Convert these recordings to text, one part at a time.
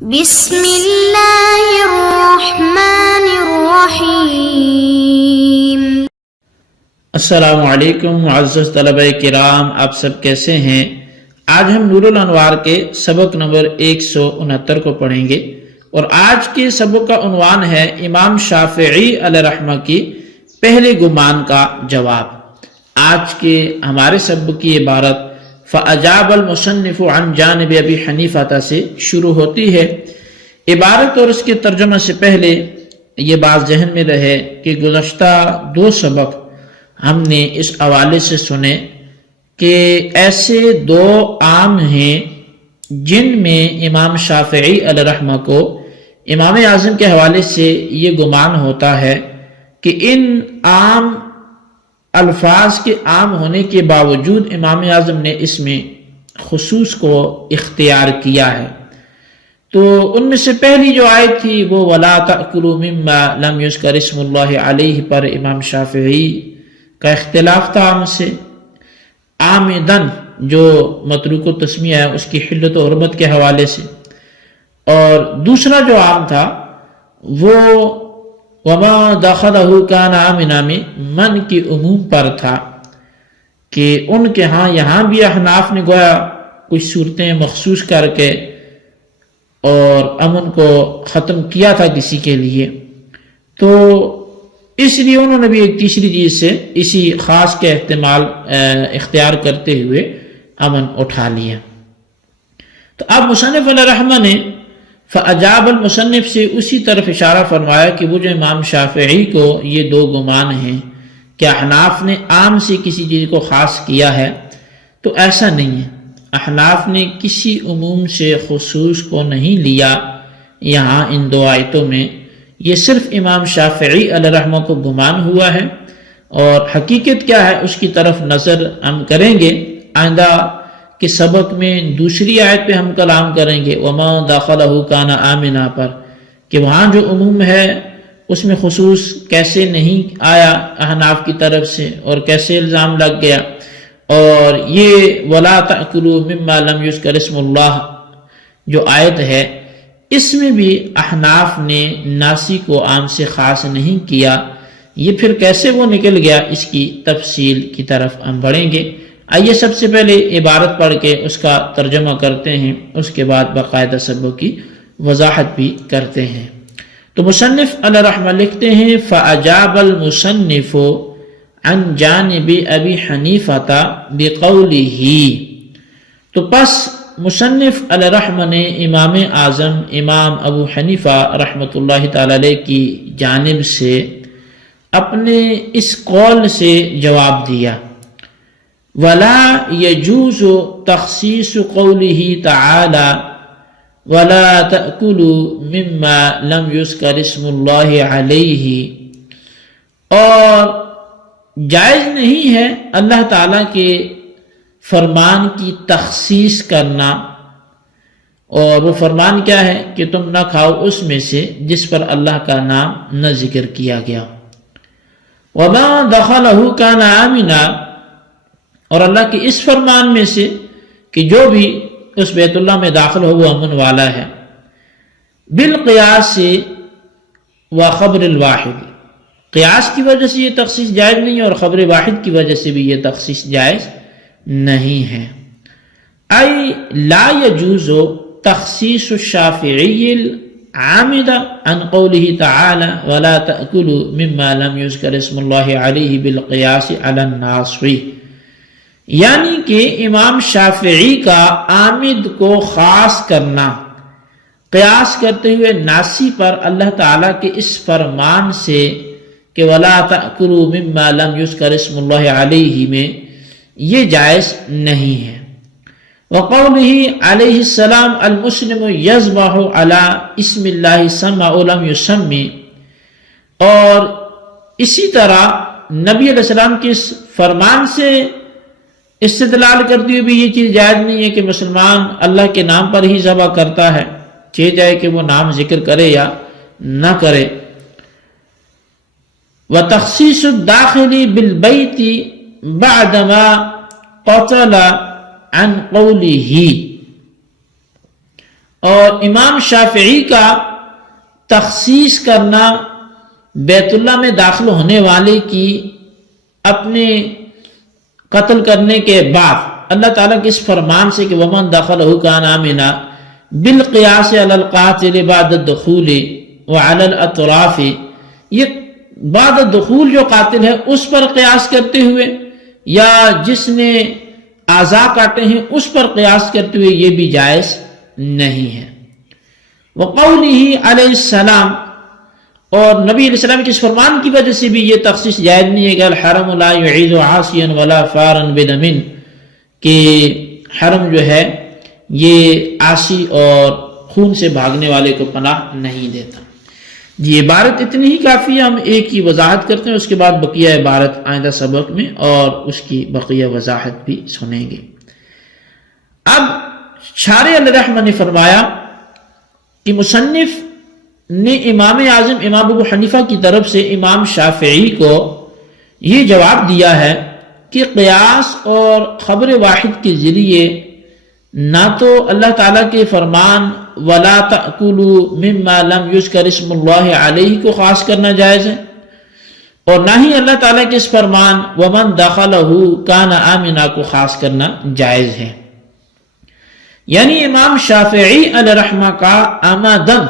بسم اللہ الرحمن الرحیم۔ السلام علیکم معزز طلبہ کرام، آپ سب کیسے ہیں؟ آج ہم نور الانوار کے سبق نمبر 169 کو پڑھیں گے، اور آج کے سبق کا عنوان ہے امام شافعی علیہ رحمہ کی پہلے گمان کا جواب۔ آج کے ہمارے سبق کی عبارت فَأَجَابَ الْمُصَنِّفُ عَنْ جَانِبِ أَبِي حَنِیفَةَ سے شروع ہوتی ہے۔ عبارت اور اس کے ترجمہ سے پہلے یہ بات ذہن میں رہے کہ گزشتہ 2 سبق ہم نے اس حوالے سے سنے کہ ایسے 2 عام ہیں جن میں امام شافعی علیہ رحمہ کو امام اعظم کے حوالے سے یہ گمان ہوتا ہے کہ ان عام الفاظ کے عام ہونے کے باوجود امام اعظم نے اس میں خصوص کو اختیار کیا ہے۔ تو ان میں سے پہلی جو آیت تھی وہ وَلَا تَأْكُلُوا مِمَّا لَمْ يُذْكَرِ اسْمُ اللَّهِ عَلَيْهِ پر امام شافعی کا اختلاف تھا عام سے۔ عامدن جو متروک و تسمیہ ہے اس کی حلت و حرمت کے حوالے سے، اور دوسرا جو عام تھا وہ وَمَا دَخَلَهُ كَانَ آمِنًا میں من کی عموم پر تھا کہ ان کے ہاں یہاں بھی احناف نے گویا کچھ صورتیں مخصوص کر کے اور امن کو ختم کیا تھا کسی کے لیے، تو اس لیے انہوں نے بھی ایک تیسری چیز سے اسی خاص کے احتمال اختیار کرتے ہوئے امن اٹھا لیا۔ تو اب مصنف علیہ رحمہ نے فَأَجَابَ المصنف سے اسی طرف اشارہ فرمایا کہ وہ جو امام شافعی کو یہ 2 گمان ہیں کہ احناف نے عام سے کسی چیز کو خاص کیا ہے، تو ایسا نہیں ہے۔ احناف نے کسی عموم سے خصوص کو نہیں لیا یہاں ان 2 آیتوں میں، یہ صرف امام شافعی علیہ رحمہ کو گمان ہوا ہے، اور حقیقت کیا ہے اس کی طرف نظر ہم کریں گے آئندہ کے سبق میں۔ دوسری آیت پہ ہم کلام کریں گے وَمَا دَخَلَهُ كَانَ آمِنًا پر، کہ وہاں جو عموم ہے اس میں خصوص کیسے نہیں آیا احناف کی طرف سے اور کیسے الزام لگ گیا، اور یہ وَلَا تَأْكُلُوا مِمَّا لَمْ يُذْكَرِ اسْمُ اللَّهِ جو آیت ہے اس میں بھی احناف نے ناسی کو عام سے خاص نہیں کیا، یہ پھر کیسے وہ نکل گیا اس کی تفصیل کی طرف ہم بڑھیں گے۔ آئیے سب سے پہلے عبارت پڑھ کے اس کا ترجمہ کرتے ہیں، اس کے بعد باقاعدہ سبق کی وضاحت بھی کرتے ہیں۔ تو مصنف علیہ رحمہ لکھتے ہیں فَأَجَابَ الْمُصَنِّفُ عَنْ جَانِبِ أَبِي حَنِیفَةَ بِقَوْلِهِ، تو پس مصنف علیہ رحمہ نے امام اعظم امام ابو حنیفہ رحمۃ اللہ تعالی علیہ کی جانب سے اپنے اس قول سے جواب دیا وَلَا يَجُوزُ تَخْصِيصُ قَوْلِهِ تَعَالَى وَلَا تَأْكُلُوا مِمَّا لَمْ يُذْكَرِ اسْمُ اللَّهِ عَلَيْهِ، اور جائز نہیں ہے اللہ تعالیٰ کے فرمان کی تخصیص کرنا، اور وہ فرمان کیا ہے کہ تم نہ کھاؤ اس میں سے جس پر اللہ کا نام نہ ذکر کیا گیا۔ وَمَا دَخَلَهُ كَانَ آمِنًا، اور اللہ کے اس فرمان میں سے کہ جو بھی اس بیت اللہ میں داخل ہو وہ امن والا ہے، بالقیاس و خبر الواحد، قیاس کی وجہ سے یہ تخصیص جائز نہیں ہے، اور خبر واحد کی وجہ سے بھی یہ تخصیص جائز نہیں ہے۔ ای لا يجوز تخصیص الشافعی العامد عن قوله تعالی ولا تأکلوا مما لم يذکر اسم اللہ علیہ بالقیاس علی الناصی، یعنی کہ امام شافعی کا عامد کو خاص کرنا قیاس کرتے ہوئے ناسی پر اللہ تعالیٰ کے اس فرمان سے کہ وَلَا تَأْكُلُوا مِمَّا لَمْ يُذْكَرِ اسْمُ اللَّهِ عَلَيْهِ میں یہ جائز نہیں ہے۔ وَقَوْلِهِ علیہ السلام المسلم يَذْبَحُ عَلَى اسم اللہ سَمَّ لَمْ يُسَمِّ، اور اسی طرح نبی علیہ السلام کے اس فرمان سے استدلال کرتے ہوئے بھی یہ چیز جائز نہیں ہے کہ مسلمان اللہ کے نام پر ہی ذبح کرتا ہے، چاہے جائے کہ وہ نام ذکر کرے یا نہ کرے۔ وَتَخْصِيصُ الدَّاخِلِ بِالْبَيْتِ بَعْدَمَا قَتَلَ عَنْ قَوْلِهِ، اور امام شافعی کا تخصیص کرنا بیت اللہ میں داخل ہونے والے کی اپنے قتل کرنے کے بعد اللہ تعالیٰ کے اس فرمان سے کہ وَمَنْ دَخَلَهُ كَانَ آمِنًا بالقیاس علی القاتل بعد الدخول وعلی الاطراف، یہ بعد الدخول جو قاتل ہے اس پر قیاس کرتے ہوئے یا جس نے اعضاء کاٹے ہیں اس پر قیاس کرتے ہوئے یہ بھی جائز نہیں ہے۔ وقولہ علیہ السلام، اور نبی علیہ السلام کے اس فرمان کی وجہ سے بھی یہ تخصیص جائز نہیں ہے کہ الحرم لا يعيذ عاصيا ولا فارا بدم، کہ حرم جو ہے یہ عاصی اور خون سے بھاگنے والے کو پناہ نہیں دیتا۔ یہ عبارت اتنی ہی کافی ہے، ہم ایک کی وضاحت کرتے ہیں، اس کے بعد بقیہ عبارت آئندہ سبق میں اور اس کی بقیہ وضاحت بھی سنیں گے۔ اب شارح علیہ رحمہ نے فرمایا کہ مصنف نے امام اعظم امام ابو حنیفہ کی طرف سے امام شافعی کو یہ جواب دیا ہے کہ قیاس اور خبر واحد کے ذریعے نہ تو اللہ تعالیٰ کے فرمان وَلَا تَأْكُلُوا مِمَّا لَمْ يُذْكَرِ اسْمُ اللَّهِ عَلَيْهِ کو خاص کرنا جائز ہے، اور نہ ہی اللہ تعالیٰ کے اس فرمان وَمَنْ دَخَلَهُ كَانَ آمِنًا کو خاص کرنا جائز ہے۔ یعنی امام شافعی علیہ رحمہ کا عمدن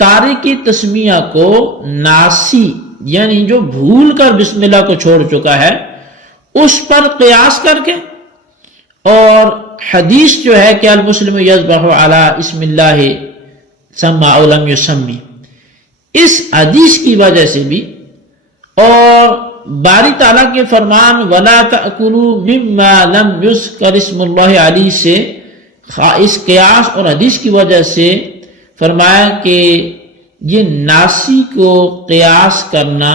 تارک تسمیہ کو ناسی، یعنی جو بھول کر بسم اللہ کو چھوڑ چکا ہے، اس پر قیاس کر کے، اور حدیث جو ہے کہ المسلم یذبح علی اسم اللہ سمع او لم یسمی، اس حدیث کی وجہ سے بھی، اور باری تعالیٰ کے فرمان وَلَا تَأْكُلُوا مِمَّا لَمْ يُذْكَرِ اسْمُ اللَّهِ عَلَيْهِ سے اس قیاس اور حدیث کی وجہ سے فرمایا کہ یہ ناسی کو قیاس کرنا،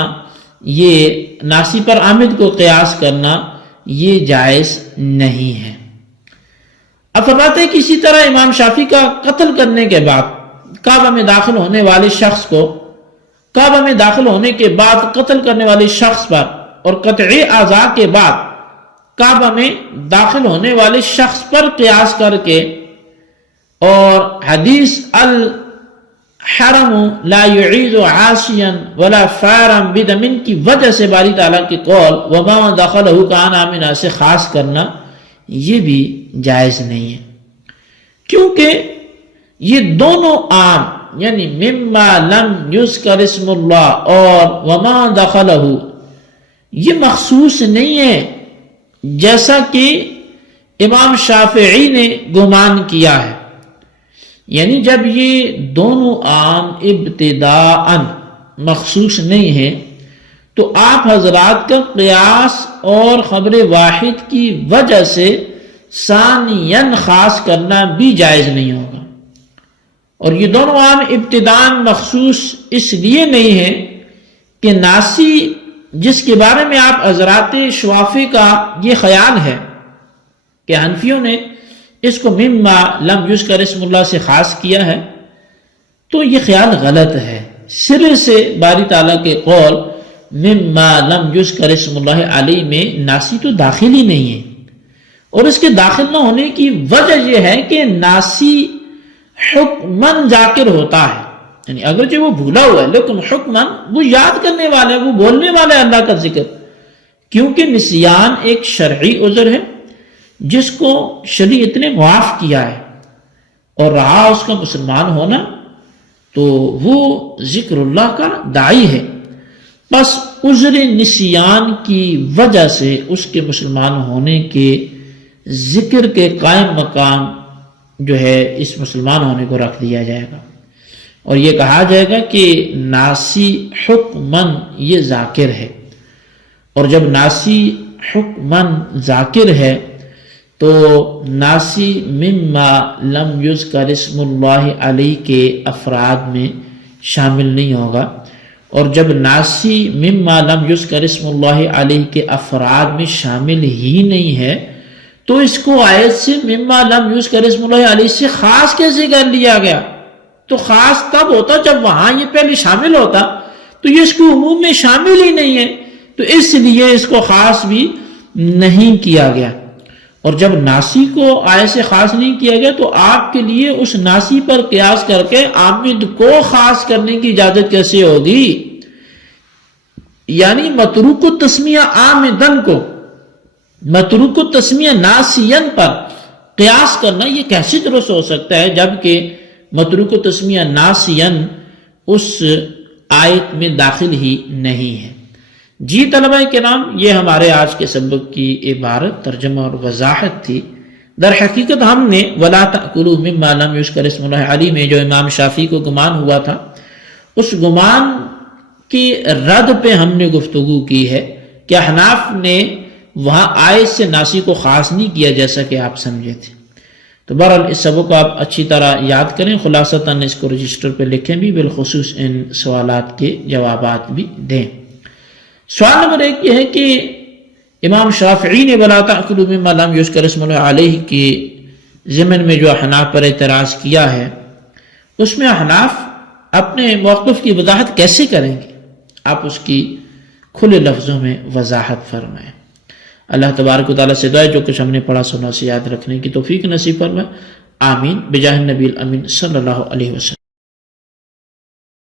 یہ ناسی پر عامد کو قیاس کرنا یہ جائز نہیں ہے۔ اب فرماتے ہیں کہ اسی طرح امام شافعی کا قتل کرنے کے بعد کعبہ میں داخل ہونے والے شخص کو، کعبہ میں داخل ہونے کے بعد قتل کرنے والے شخص پر، اور قطع اعضاء کے بعد کعبہ میں داخل ہونے والے شخص پر قیاس کر کے، اور حدیث الحرم لا يعيذ عاصيا ولا فارا بدم کی وجہ سے باری تعالیٰ کے قول وما دخلہ کان آمنا سے خاص کرنا یہ بھی جائز نہیں ہے، کیونکہ یہ دونوں عام، یعنی مما لم یذکر اسم اللہ اور وما دخلہ، یہ مخصوص نہیں ہے جیسا کہ امام شافعی نے گمان کیا ہے۔ یعنی جب یہ دونوں عام ابتداءً مخصوص نہیں ہیں تو آپ حضرات کا قیاس اور خبر واحد کی وجہ سے ثانیاً خاص کرنا بھی جائز نہیں ہوگا۔ اور یہ دونوں عام ابتداءً مخصوص اس لیے نہیں ہیں کہ ناسی، جس کے بارے میں آپ حضرات شوافی کا یہ خیال ہے کہ حنفیوں نے اس کو مما لم یذکر اسم اللہ سے خاص کیا ہے، تو یہ خیال غلط ہے۔ سرے سے باری تعالیٰ کے قول مما لم یذکر اسم اللہ علیہ میں ناسی تو داخل ہی نہیں ہے، اور اس کے داخل نہ ہونے کی وجہ یہ ہے کہ ناسی حکماً ذاکر ہوتا ہے، یعنی اگرچہ وہ بھولا ہوا ہے لیکن حکماً وہ یاد کرنے والا ہے، وہ بولنے والا ہے اللہ کا ذکر، کیونکہ نسیان ایک شرعی عذر ہے جس کو شریعت نے معاف کیا ہے، اور رہا اس کا مسلمان ہونا تو وہ ذکر اللہ کا داعی ہے، بس عذر نسیان کی وجہ سے اس کے مسلمان ہونے کے ذکر کے قائم مقام جو ہے اس مسلمان ہونے کو رکھ دیا جائے گا، اور یہ کہا جائے گا کہ ناسی حکماً یہ ذاکر ہے، اور جب ناسی حکماً ذاکر ہے تو ناسی مما لم یذکر اسم اللہ علیہ کے افراد میں شامل نہیں ہوگا، اور جب ناسی مما لم یذکر اسم اللہ علیہ کے افراد میں شامل ہی نہیں ہے تو اس کو آیت سے مما لم یذکر اسم اللہ علیہ سے خاص کیسے کر لیا گیا؟ تو خاص تب ہوتا جب وہاں یہ پہلے شامل ہوتا، تو یہ اس کو عموم میں شامل ہی نہیں ہے، تو اس لیے اس کو خاص بھی نہیں کیا گیا۔ اور جب ناسی کو آئے سے خاص نہیں کیا گیا تو آپ کے لیے اس ناسی پر قیاس کر کے عامد کو خاص کرنے کی اجازت کیسے ہوگی؟ یعنی متروک التسمیہ عامدن کو متروک التسمیہ ناسین پر قیاس کرنا یہ کیسے درست ہو سکتا ہے جبکہ متروک التسمیہ ناسین اس آیت میں داخل ہی نہیں ہے۔ جی طلبہ کرام، یہ ہمارے آج کے سبق کی عبارت، ترجمہ اور وضاحت تھی۔ در حقیقت ہم نے وَلَا تَأْكُلُوا مِمَّا لَمْ يُذْكَرِ اسْمُ اللہِ عَلَيْهِ میں جو امام شافعی کو گمان ہوا تھا، اس گمان کی رد پہ ہم نے گفتگو کی ہے کہ احناف نے وہاں آیت سے ناسی کو خاص نہیں کیا جیسا کہ آپ سمجھے تھے۔ تو بہرحال اس سبق کو آپ اچھی طرح یاد کریں، خلاصتاً اس کو رجسٹر پہ لکھیں بھی، بالخصوص ان سوالات کے جوابات بھی دیں۔ سوال نمبر 1 یہ ہے کہ امام شافعی نے وَلَا تَأْكُلُوا مِمَّا لَمْ يُذْكَرِ اسْمُ اللہِ عَلَيْهِ کی ضمن میں جو احناف پر اعتراض کیا ہے، اس میں احناف اپنے موقف کی وضاحت کیسے کریں گے؟ آپ اس کی کھلے لفظوں میں وضاحت فرمائیں۔ اللہ تبارک و تعالیٰ سے دعا ہے جو کچھ ہم نے پڑھا سنا سے یاد رکھنے کی توفیق نصیب فرمائے، آمین بجاہ النبی الامین صلی اللہ علیہ وسلم۔